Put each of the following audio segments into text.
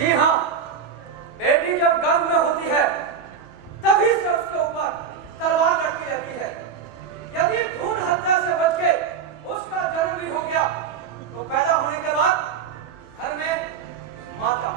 जी हाँ, बेटी जब गर्भ में होती है तभी से उसके ऊपर तलवार लटकी रहती है। यदि भ्रूण हत्या से बच के उसका जन्म भी हो गया तो पैदा होने के बाद घर में माता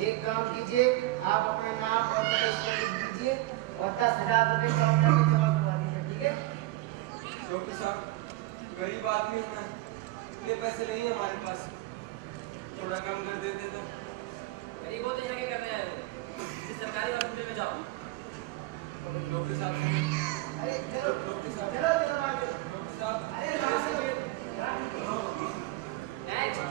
एक काम कीजिए, आप अपना नाम और पता इसको लिख दीजिए और 10,000 रुपए काउंटर में जमा करवा दीजिए, ठीक है? डॉक्टर साहब, गरीब आदमी हूँ मैं, इतने पैसे नहीं है हमारे पास, थोड़ा कम कर देते तो। गरीब हो तो यहाँ क्या करने आए हो? किसी सरकारी हॉस्पिटल में जाओ। डॉक्टर साहब, अरे चलो डॉक्टर साहब, चलो चलो आगे। डॉक्टर साहब, अरे आगे। नेक्स्ट।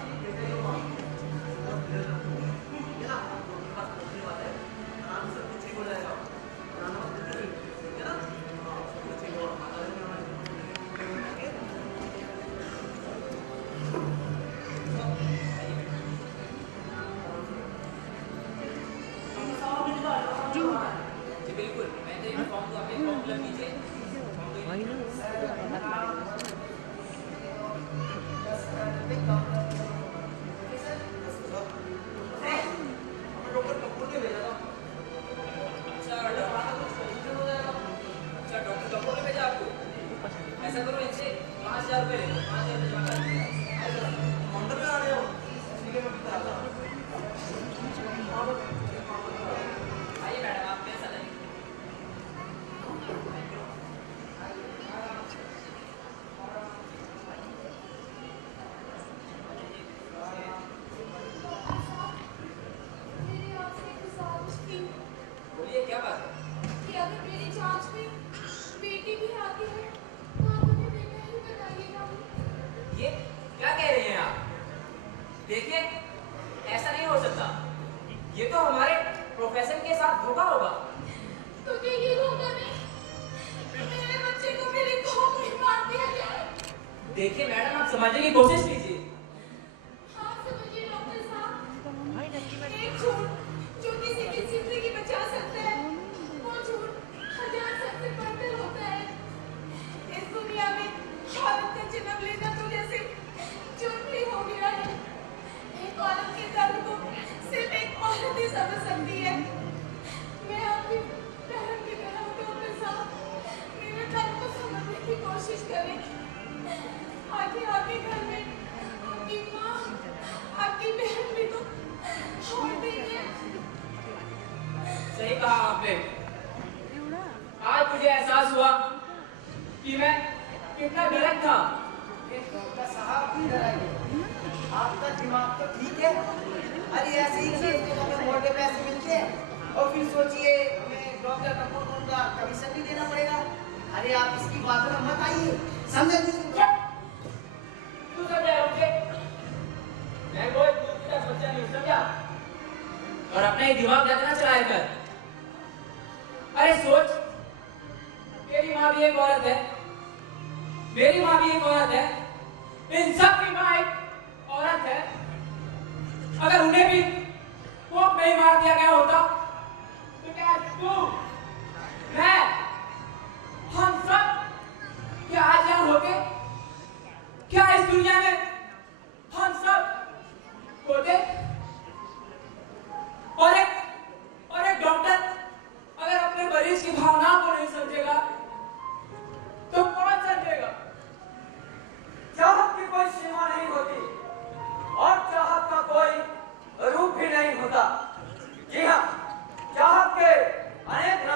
बिल्कुल, मैं तो ये फॉर्म तो अपने फॉर्म फिलअप कीजिए। ऐसा करो, इनसे 5,000 रुपए ले लो, 5,000 रुपए जमा कर काउंटर में आ रहे हो, ठीक है मैं बताता हूँ। आइए मैडम, आप मेरे साथ आइए। बोलिए क्या बात है? कि अगर मेरी जांच में बेटी भी आती है तो आप मुझे बेटा ही बताइएगा। ये क्या कह रहे हैं आप? देखिए, ऐसा नहीं हो सकता। ये तो हमारे प्रोफेशन के साथ धोखा होगा। तो क्या ये धोखा नहीं? मेरे बच्चे को मेरी कोख में मार दिया जाए। देखिए मैडम, आप समझने की कोशिश कीजिए। हाँ समझिए डॉक्टर साहब, एक झूठ जो किसी की जिंदगी बचा सकता है वो झूठ 1000 सबसे बढ़कर होता है। इस दुनिया में औरत का जन्म लेना तो जैसे जुर्म ही हो गया है। एक औरत के दर्द को सिर्फ एक औरत ही समझ सकती है। मैं आपकी बहन की तरह हूँ डॉक्टर साहब, मेरे दर्द को समझने की कोशिश करें। आगे आपके घर में आपकी माँ, आपकी बहन भी तो होती है। सही कहा आपने। आज मुझे एहसास हुआ कि मैं कितना गलत था। डॉक्टर साहब इधर आइए। आपका दिमाग तो ठीक है? अरे ऐसे ही चीज तो हमें मोटे पैसे मिलते हैं और फिर सोचिए हमें डॉक्टर कपूर का कमीशन भी देना पड़ेगा। अरे आप इसकी बातों में मत आइए, समझे? तू समझा रुके? मैं कोई दूसरा बच्चा नहीं समझा, और अपना ही दिमाग ज्यादा ना चलाया कर। अरे सोच, तेरी माँ भी एक औरत है, मेरी माँ भी एक औरत है, इन सब की माँ एक औरत है। अगर उन्हें भी कोख में ही मार दिया गया होता तो क्या तू, मैं, हम सब क्या आज यहाँ होते? क्या इस दुनिया में हम सब होते? और एक डॉक्टर अगर अपने मरीज की भावनाओं को नहीं समझेगा तो कौन समझेगा? चाहत की कोई सीमा नहीं होती और चाहत का कोई रूप भी नहीं होता। जी हाँ, चाहत के अनेक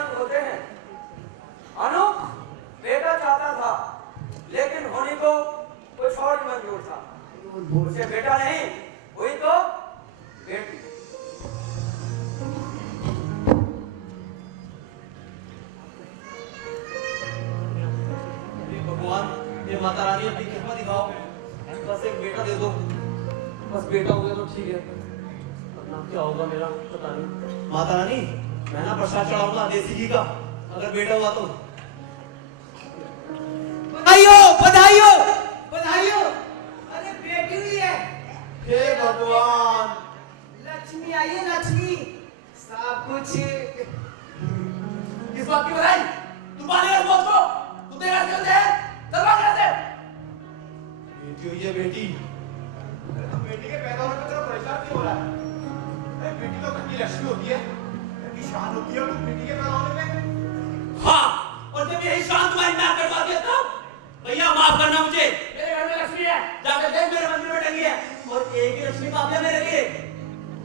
माता रानी अपनी कृपा दिखाओ, बस एक बेटा दे दो, बस बेटा हो गया तो ठीक है, वरना क्या होगा मेरा पता नहीं। माता रानी मैं ना प्रसाद चढ़ाऊंगा देसी घी का, अगर बेटा हुआ तो। बधाइयो बधाइयो बधाइयो, अरे बेटी हुई है। हे भगवान, लक्ष्मी आई है, लक्ष्मी सब कुछ। किस बात की बधाई? तू पानी का बोझ को तू तेरा चल दे, दरबार कर दे। बेटी हुई है बेटी। बेटी के पैदा होने पर तेरा परेशान क्यों हो रहा है? अरे बेटी तो घर की लक्ष्मी होती है, घर की शान होती है, और तुम बेटी के पैदा होने में। हाँ, और जब यही शान तुम्हारी नाक कटवा दिया तब भैया माफ करना मुझे, मेरे घर में लक्ष्मी है, जाकर देख मेरे मंदिर में टंगी है, और एक ही लक्ष्मी काफी है मेरे लिए।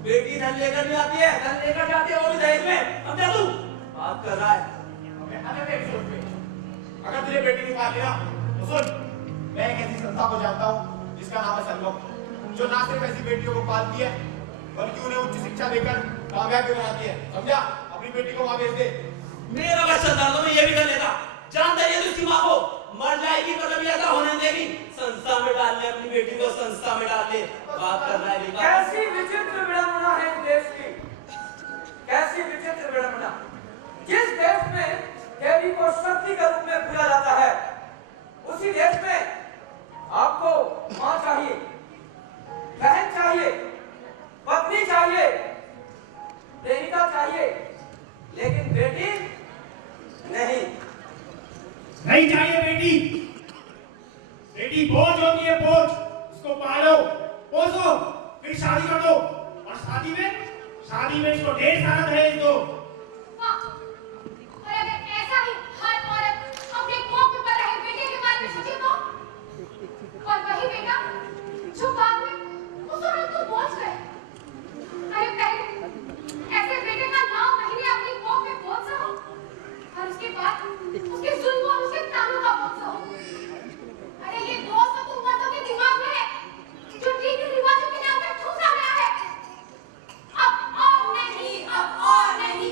बेटी धन लेकर भी आती है, धन लेकर जाती है, वो भी दहेज में। समझा तू? बात कर रहा है। अगर तुझे बेटी निकाल लिया तो सुन, मैं एक ऐसी संस्था को जानता हूँ जिसका नाम है संगम, जो ना सिर्फ ऐसी बेटियों को पालती है बल्कि उन्हें उच्च शिक्षा देकर कामयाब भी बनाती है। समझा? अपनी बेटी को वहां भेज दे। मेरा बच्चा था तो मैं ये भी कर लेता। जानता है उसकी माँ को मर जाएगी तो कभी ऐसा होने देगी। संस्था में डाल ले अपनी बेटी को, संस्था में डाल ले। बात कर रहा है। कैसी विचित्र विडंबना है इस देश की, कैसी विचित्र विडंबना। जिस देश में देवी को शक्ति के रूप में पूजा जाता है, उसी देश में आपको माँ चाहिए, बहन चाहिए, पत्नी चाहिए, प्रेमिका चाहिए, लेकिन बेटी नहीं। नहीं चाहिए बेटी। बेटी बोझ होती है, बोझ। उसको पालो, पोसो, फिर शादी कर दो, और शादी में इसको ढेर सारा दहेज दो। और अगर ऐसा ही हर औरत अपने कोख पर रहे बेटे के बारे में सोचे तो, और वही बेटा जो बाद में उस औरत को बोझ गए। अरे पहले ऐसे बेटे का 9 महीने अपनी कोख में बोझ सहो, और उसके बाद उसके जुल्म और उसके तानों का बोझ सहो। अरे ये दोस्त तो तुम मर्दों के दिमाग में है, जो रीति रिवाजों के नाम पर ठूसा गया है। अब और नहीं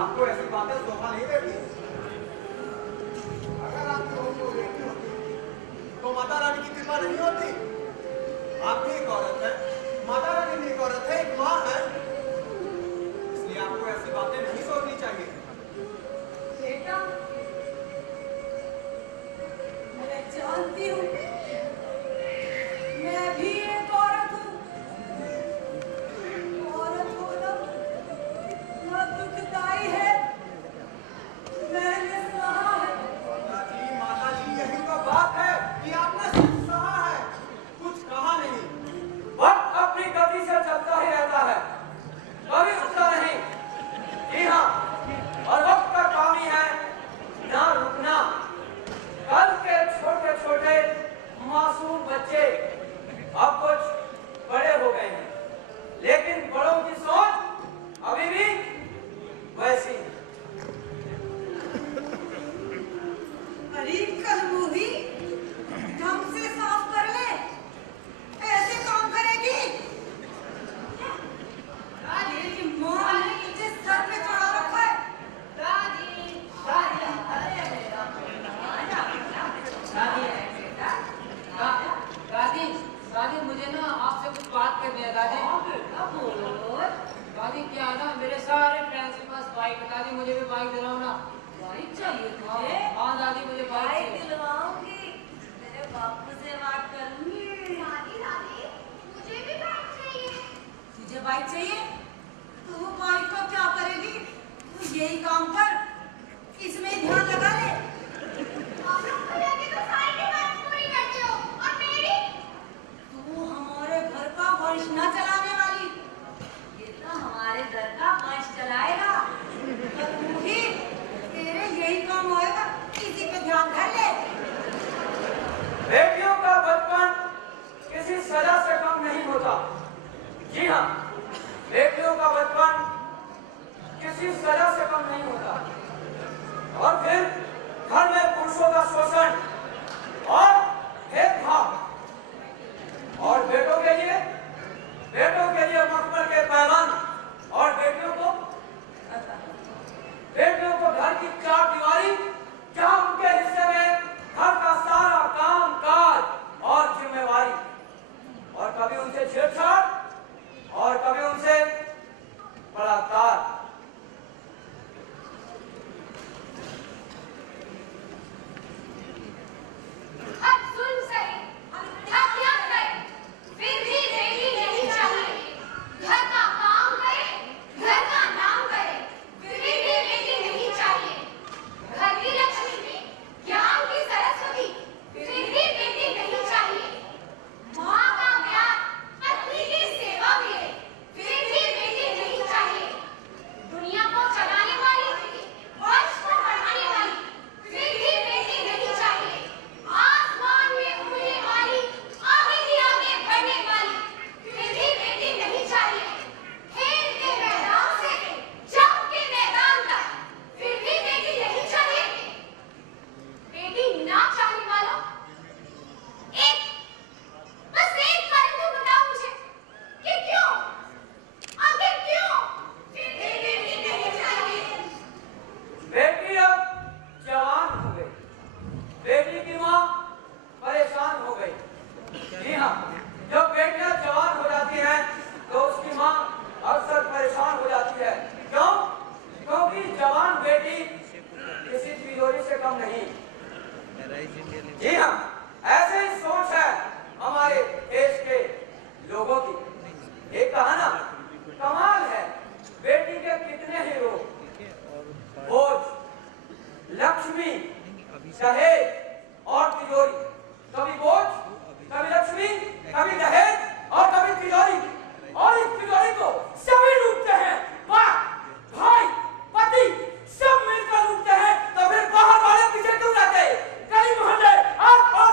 आपको ऐसी बातें शोभा नहीं देती। अगर आपकी बहू को बेटी होती तो माता रानी की कृपा नहीं होती। आप भी एक औरत है, माता रानी भी एक औरत है, एक माँ है, इसलिए आपको ऐसी बातें नहीं सोचनी चाहिए। बेटा, मैं जानती हूँ मैं भी एक औरत हूँ। औरत होना न दुखदाई है, मैंने सहा है। माता जी यही तो बात है कि आपने सिर्फ सहा है, कुछ कहा नहीं। वक्त अपनी गति से चलता ही रहता है, कभी रुकता नहीं। जी हाँ, और वक्त का काम ही है ना रुकना। कल के छोटे छोटे मासूम बच्चे अब कुछ बड़े हो गए हैं, लेकिन बड़ों की सोच अभी भी वैसी है। अरे कलबूही, ढंग से साफ कर ले, ऐसे काम करेगी? तेरी माँ ने तुझे सर पे चढ़ा रखा है। दादी, अरे मेरा दादी, मुझे ना आपसे कुछ बात करनी है दादी। दादी क्या है ना, मेरे सारे फ्रेंड्स के पास बाइक है दादी, मुझे भी बाइक दिलाओ ना। बाइक चाहिए तुझे? हाँ दादी, मुझे बाइक बाइक चाहिए। दिलवाऊंगी, तेरे बापू से बात करूंगी। दादी, मुझे भी बाइक चाहिए। तुझे बाइक चाहिए? तू बाइक को क्या करेगी? तू यही काम कर, इसमें ध्यान लगा ले। आप लोग भैया की तो सारी डिमांड पूरी करते हो, और मेरी? तू हमारे घर का वंश न चलाने वाली, ये तो हमारे घर का वंश चलाएगा। कलबूही, तेरे यही काम होएगा, इसी पे ध्यान धर ले। बेटियों का बचपन किसी सजा से कम नहीं होता। जी हाँ, बेटियों का बचपन किसी सजा से कम नहीं होता। और फिर घर में पुरुषों का शोषण और भेदभाव, और बेटों के लिए मखमल के पैमान, और बेटियों को घर की चार दीवारी, जहां उनके हिस्से में घर का सारा काम काज और जिम्मेवारी, और कभी उनसे छेड़छाड़ और कभी उनसे बलात्कार। अब सुन सही, अब क्या करें? फिर भी बेटी नहीं चाहिए। घर का काम करे, घर का नाम करे, फिर भी बेटी नहीं चाहिए। घर की लक्ष्मी, ज्ञान की सरस्वती, फिर भी बेटी नहीं चाहिए। माँ का प्यार, पत्नी की सेवा मिले, फिर भी बेटी नहीं चाहिए। दुनिया को चलाने वाली, वंश को बढ़ाने वाली, फिर भी बेटी नहीं चाहिए। आसमान में उड़ने वाली, आगे ही आगे बढ़ने वाली, फिर भी बेटी नहीं चाहिए। खेल के मैदान से जंग के मैदान तक, फिर भी बेटी नहीं चाहिए। बेटी ना चाहने वालों, बस एक कारण तो बताओ मुझे कि क्यों, आखिर क्यों फिर भी बेटी नहीं चाहिए? बेटी अब जवान हो गई, बेटी की माँ परेशान हो गई। जी हाँ, जब बेटियां जवान हो जाती हैं तो उसकी माँ अक्सर परेशान हो जाती है। क्यों? क्योंकि जवान बेटी किसी तिजोरी से कम नहीं। जी हाँ, ऐसे ही सोच है हमारे देश के लोगों की। एक कहा ना, कमाल है बेटी के कितने ही रूप, बोझ, लक्ष्मी, दहेज और तिजोरी। कभी बोझ, कभी लक्ष्मी, कभी दहेज और कभी तिजोरी। और इस तिजोरी को सभी लूटते हैं। बाप, भाई, पति सब मिलकर लूटते हैं। तो फिर बाहर वाले पीछे क्यों रहते? गली मोहल्ले, आस पास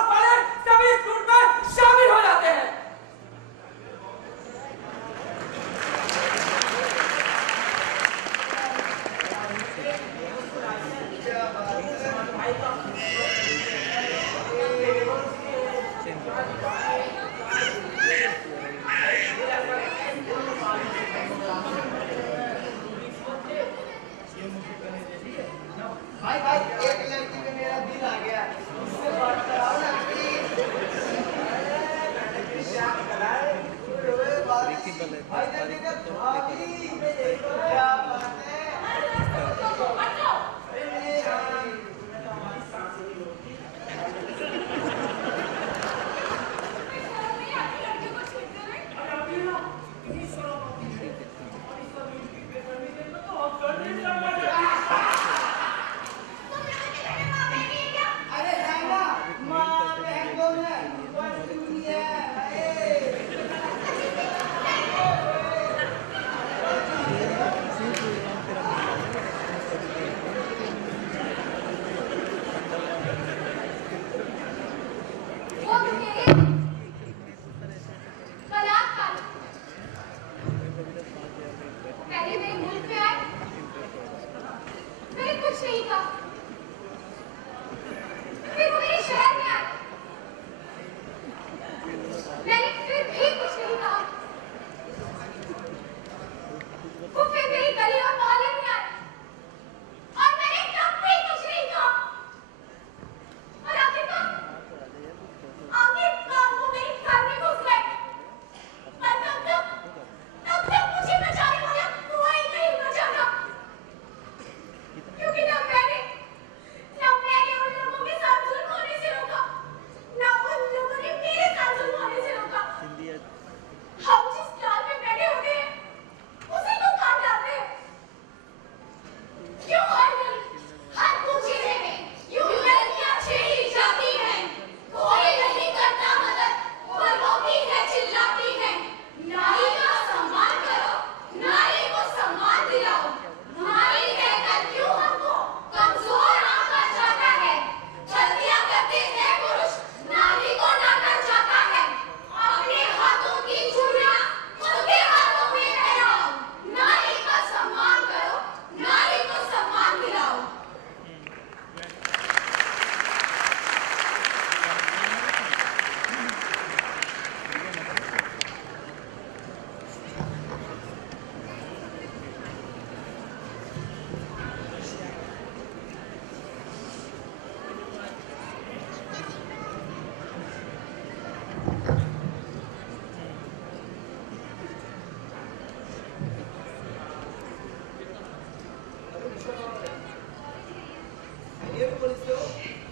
ये भी पुलिस से हो?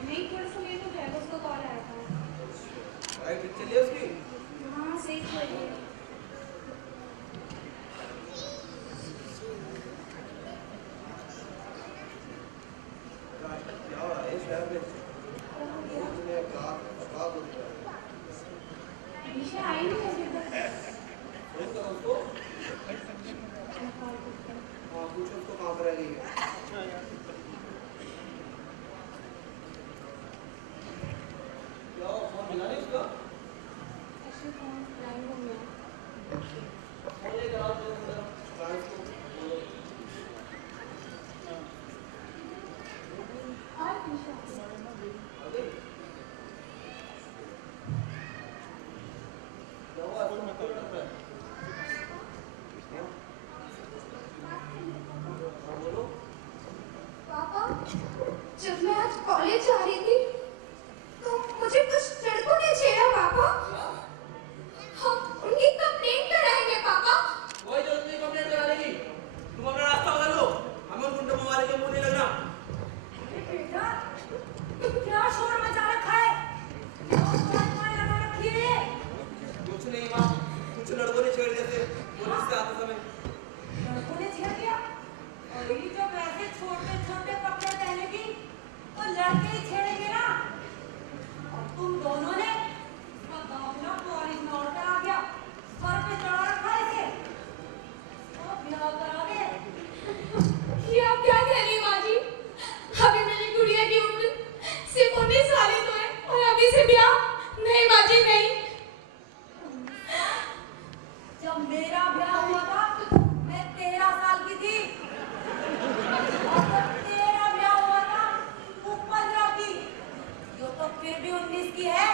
नहीं, थोड़ा सा लेट हो जाएगा, उसका कॉल आया था। पढ़ाई ठीक चल रही है उसकी? हाँ, सही चल रही है। क्या हो रहा है शहर में? इतने का बोल रहा है। निशा आई नहीं अभी तक। फोन करो उसको। हाँ, पूछो उसको कहाँ पर रह गई है। क्या हुआ, फोन मिला नहीं उसका? एक्चुअली फोन लाइन हो गया। फोन लेकर आओ तो अंदर फ्रांस को बोलो। और निशा आ गई? क्या हुआ, इसको मत करो डर रहा है। हाँ, बोलो। पापा, जब मैं आज कॉलेज जा रही थी तो मुझे कुछ लड़कों ने छेड़ा पापा। हम उनकी कंप्लेंट कराएंगे पापा। कोई जरूरत नहीं कंप्लेंट कराने की। तुम अपना रास्ता बदल लो, हमें गुंडे मारे के मुंह नहीं लगना। बेटा, तुम क्या शोर मचा रखा है? बहुत मार लगा रखी है। कुछ नहीं माँ, कुछ लड़कों ने छेड़ दिए थे पुलिस से आते समय। लड़कों ने छेड़ दिया? और ये जब ऐसे छोटे छोटे कपड़े पहनेगी तो लड़के ही छेड़ेंगे ना। और तुम दोनों ने इसका दामना कॉलेज में और करा दिया, सर पे चढ़ा रखा है इसे। और ब्याह करा दे। ये आप क्या कह रही माँ जी? अभी मेरी गुड़िया की उम्र सिर्फ 19 साल ही तो है और अभी से ब्याह? नहीं माँ जी, नहीं। जब मेरा ब्याह हुआ था मैं 13 साल की थी और जब तेरा ब्याह हुआ था वो 15 की। यो तो फिर भी 19 की है।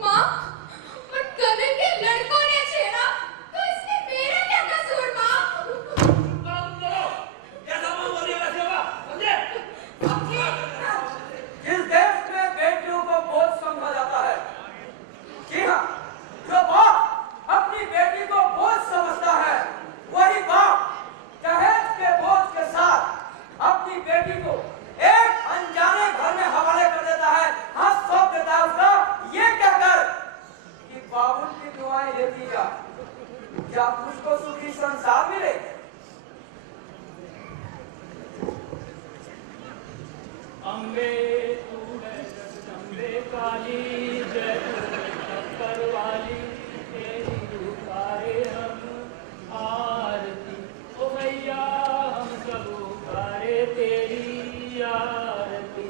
माँ, पर कदर के लड़कों ने छेड़ा तो इसमें मेरा क्या कसूर माँ? जैसा माँ बोल रही है वैसे होगा, समझे? इस देश में बेटियों को बोझ समझा जाता है। जी हाँ, जो बाप अपनी बेटी को बोझ समझता है वही बाप दहेज के बोझ के साथ अपनी बेटी को एक अनजाने घर में हवाले कर देता है। हाँ, सौंप देता है उसका, ये कहकर कि बाबुल की दुआएं लेती जा, क्या तुझको सुखी संसार मिले। अम्बे तू है जगदम्बे काली, जय टक्कर वाली, तेरी उतारे हम आरती। ओ मैया हम सब उतारे तेरी आरती।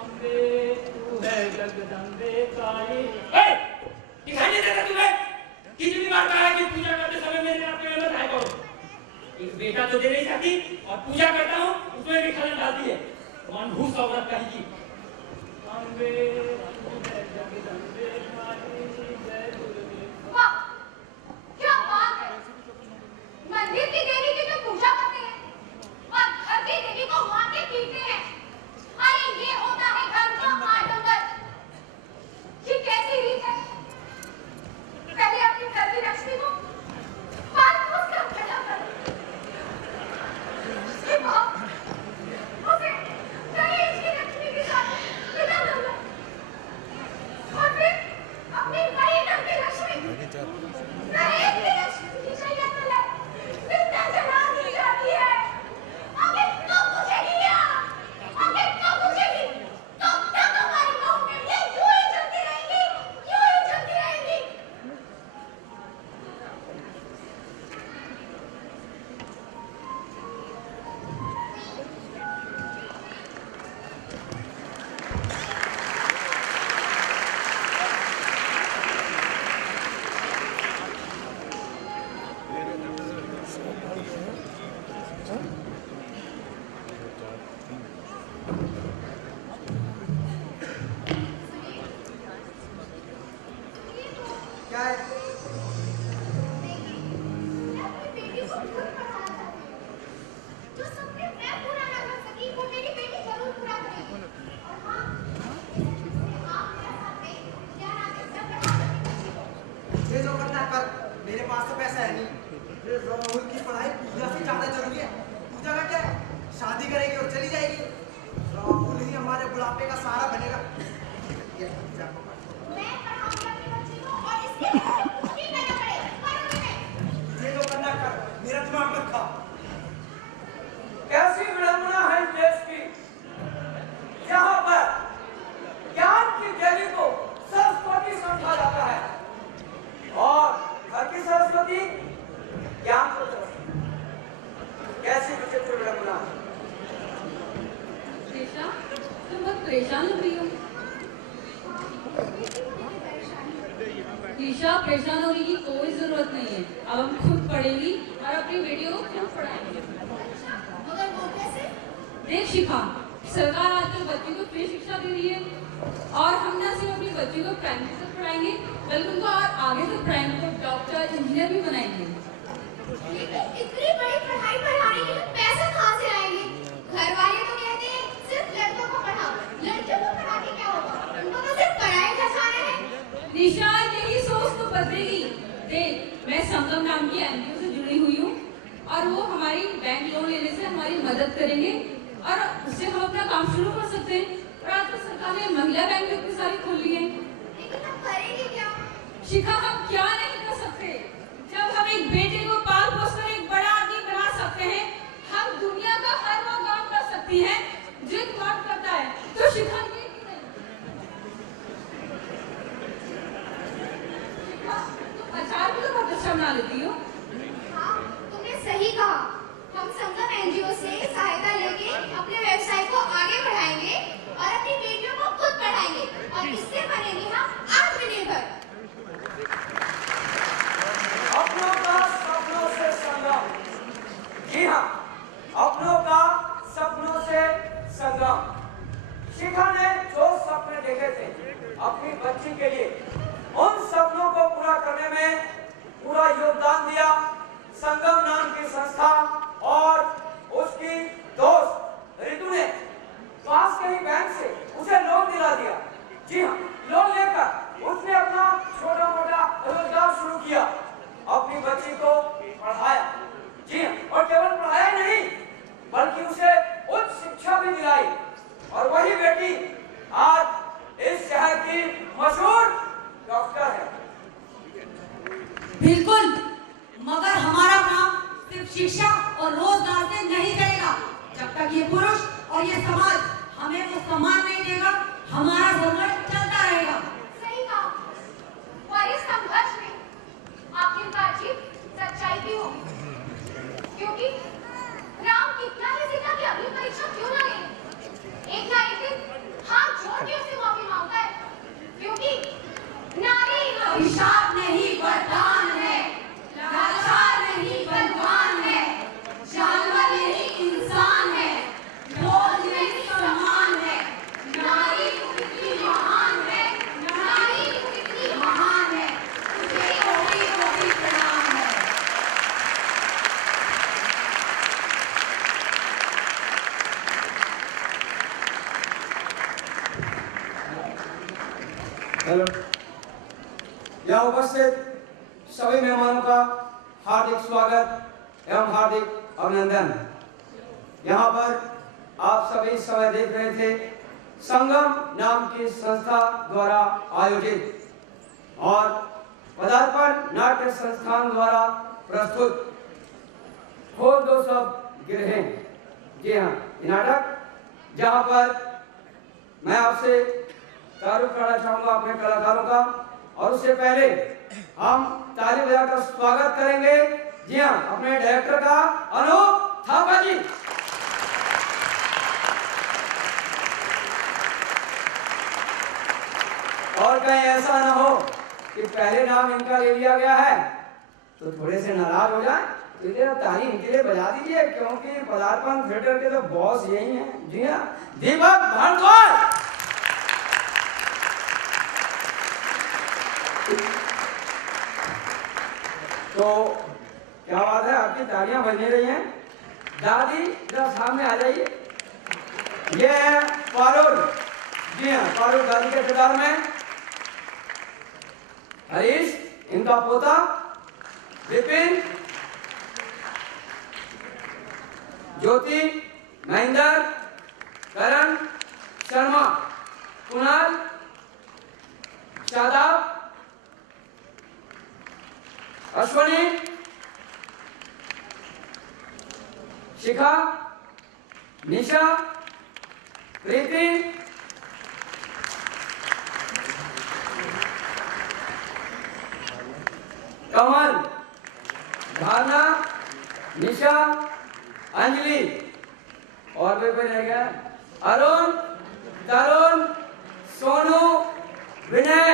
अम्बे तू है जगदम्बे काली। दिखाई नहीं देता तुम्हें? कितनी बार कहा है कि पूजा करते समय मेरे नाम पे मत आया करो। एक बेटा तो दे नहीं सकती और पूजा करता हूँ उसमें भी खलन डालती है। मनहूस औरत कहेगी। अम्बे तू है जगदम्बे काली, जय दुर्गे। वाह, क्या बात है। मंदिर की देवी की तो पूजा करते हैं और घर की देवी को मार के पीटते हैं। अरे ये होता है धर्म का आडंबर। ये कैसी रीत है? पहले अपने घर की लक्ष्मी को बाद में उसका खड़ा कर। ये बाप उसे दहेज की लक्ष्मी के साथ विदा कर दो और फिर अपनी वही घर की लक्ष्मी दहेज की लक्ष्मी की शैया पर ले जिंदा बुढ़ापे का सहारा बनेगा। मैं पढ़ाऊंगी अपनी बच्ची को और इसके लिए कुछ भी करना पड़ेगा, करूंगी मैं। ये जो करना कर, मेरा दिमाग मत खा। कैसी विडंबना है देश की, जहां पर ज्ञान की देवी को सरस्वती समझा जाता है और घर की सरस्वती ज्ञान को तरसती। कैसी विचित्र विडंबना। त्रिशा, तुम बहुत परेशान लग रही हो। त्रिशा, परेशान होने की कोई जरूरत नहीं है। अब हम खुद पढ़ेंगी और अपनी बेटियों को खुद पढ़ाएंगे। मगर वो कैसे? देख शिखा, सरकार आजकल बच्चों को फ्री शिक्षा दे रही है और हम न सिर्फ अपनी बच्चों को प्राइमरी तक पढ़ाएंगे बल्कि उनको और आगे तक पढ़ाएंगे, तो डॉक्टर इंजीनियर भी बनाएंगे। लेकिन इतनी बड़ी पढ़ाई पढ़ाने के लिए पैसा कहाँ से लाएंगे? घर वाले तो कहते हैं सिर्फ लड़कों को पढ़ाओ, लड़कियों को पढ़ा के क्या होगा? उनको तो सिर्फ पढ़ाई का खाना है। निशा, यही सोच तो बदलेगी। देख, मैं संगम नाम की एनजीओ से जुड़ी हुई हूँ और वो हमारी बैंक लोन लेने से हमारी मदद करेंगे और उससे हम अपना काम शुरू कर सकते हैं। और आज तो सरकार ने महिला बैंक भी इतनी सारी खोल ली है। लेकिन हम करेंगे क्या? शिखा, हम क्या नहीं कर सकते? जब हम एक बेटे को पाल पोस कर एक बड़ा आदमी बना सकते हैं, हम दुनिया का हर वो काम कर सकती हैं जो एक मर्द करता है। तो शिखा, ये क्यों नहीं? शिखा, तुम अचार भी तो बहुत अच्छा बना लेती हो। हाँ, तुमने सही कहा। हम संगम एनजीओ से सहायता लेके अपने व्यवसाय को आगे बढ़ाएंगे और अपनी बेटियों को खुद पढ़ाएंगे और इससे बनेंगे हम आत्मनिर्भर। अपनों का सपनों से संगम। जी हाँ, अपनों का सपनों से संगम। शिखा ने जो सपने देखे थे अपनी बच्ची के लिए, उन सपनों को पूरा करने में पूरा योगदान दिया संगम नाम की संस्था और उसकी दोस्त रितु ने। पास के ही बैंक से उसे लोन दिला दिया। जी हाँ, लोन लेकर उसने अपना छोटा मोटा रोजगार शुरू किया, अपनी बच्ची को पढ़ाया। जी हाँ, और केवल पढ़ाया नहीं बल्कि उसे उच्च शिक्षा भी दिलाई और वही बेटी आज इस शहर की मशहूर डॉक्टर है। बिल्कुल, मगर हमारा काम सिर्फ शिक्षा और रोजगार से नहीं चलेगा। जब तक ये पुरुष और ये समाज हमें वो सम्मान नहीं देगा, हमारा संघर्ष चलता रहेगा। सही कहा। और इस संघर्ष में आखिरकार जीत सच्चाई की होगी, क्योंकि राम कितना ही सीधा कि अगली परीक्षा क्यों ना ले, एक ना एक दिन हाथ जोड़ के उससे माफी मांगता है, क्योंकि नारी अभिशाप नहीं वरदान है, लाचार नहीं बलवान है, जानवर नहीं इंसान है, बोझ नहीं सम्मान है। नारी कितनी महान है, नारी कितनी महान है, तुझे कोटि कोटि प्रणाम है। हेलो, यहाँ उपस्थित सभी मेहमानों का हार्दिक स्वागत एवं हार्दिक अभिनंदन। यहाँ पर आप सभी इस समय देख रहे थे संगम नाम की संस्था द्वारा आयोजित और पदार्पण नाट्य संस्थान द्वारा प्रस्तुत खोल दो सब गिरहे। जी हाँ, ये नाटक जहाँ पर मैं आपसे तारुफ करना चाहूंगा अपने कलाकारों का, और उससे पहले हम ताली बजाकर स्वागत करेंगे। जी हाँ, अपने डायरेक्टर का अनूप थापा जी। और कहीं ऐसा ना हो कि पहले नाम इनका ले लिया गया है तो थोड़े से नाराज हो जाए, तो इधर ताली इनके लिए बजा दीजिए, क्योंकि पदार्पण थिएटर के तो बॉस यही हैं। जी हाँ, दीपक भारद्वाज। तो क्या बात है, आपकी तालियां बज रही हैं। दादी जरा सामने आ जाइए। ये है फारूक। जी हाँ, फारूक दादी के किरदार में। हरीश इनका पोता, विपिन, ज्योति, महेंद्र, करण, शर्मा, कुणाल, शादाब, अश्वनी, शिखा, निशा, प्रीति, कमल, धारणा, निशा, अंजलि, और भी कोई रह गया? अरुण, तरुण, सोनू, विनय,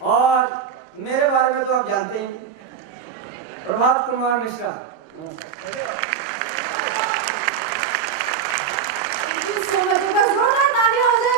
और मेरे बारे में तो आप जानते ही, Prabhat Kumar Mishra. Thank you so much. जोरदार तालियां हो जाए।